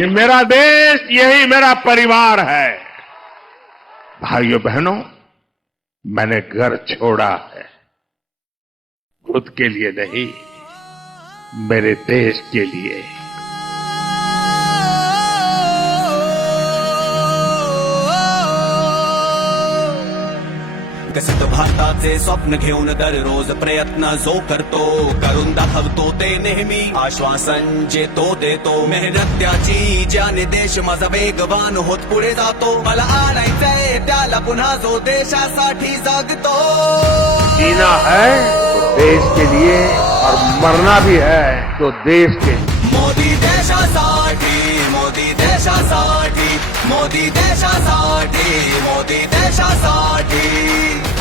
ये मेरा देश यही मेरा परिवार है। भाइयों, बहनों, मैंने घर छोड़ा है। खुद के लिए नहीं, मेरे देश के लिए। विकसित भारताचे स्वप्न घेऊन दररोज प्रयत्न जो करतो करून दाखवतो ते नेहमी. आश्वासन जे तो देतो मेहनत त्याची. ज्याने देश माझा वेगवान होत पुढे जातो मला आणायचंय त्याला पुन्हा जो देशासाठी जागतो. जीना है तो देश के लिए और मरना भी है तो देश के मोदी देशासाठी मोदी देशासाठी मोदी देशासाठी मोदी देशासाठी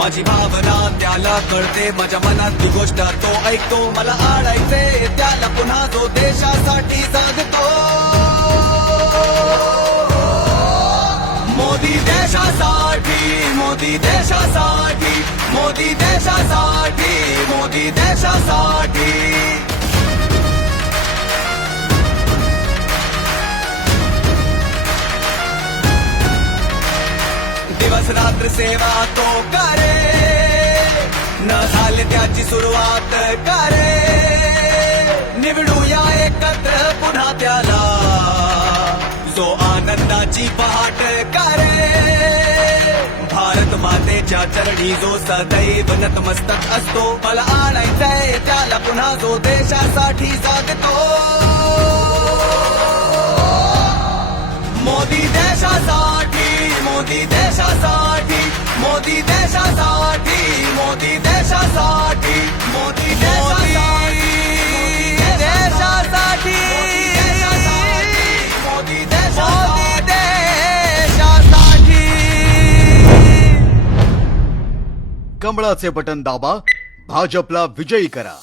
माझी भावना त्याला कळते. माझ्या मनातली गोष्ट तो ऐकतो. मला आडायचे त्याला पुन्हा जो देशासाठी सांगतो. मोदी देशासाठी मोदी देशासाठी मोदी देशासाठी मोदी देशासाठी. दिवस रात्र सेवा तो करे। न झाले त्याची सुरुवात करे। निवडूया एकत्र पुन्हा त्याला। जो आनंदाची पहाट करे। भारत मातेच्या चरणी जो सदैव नतमस्तक असतो मला आणायचंय त्याला पुन्हा जो देशासाठी जागतो। मोदी देशासाठी मोदी देशासाठी मोदी देशासाठी मोदी देशासाठी देशासाठी मोदी देशासाठी देशासाठी. कमळाचे बटन दाबा भाजपला विजयी करा.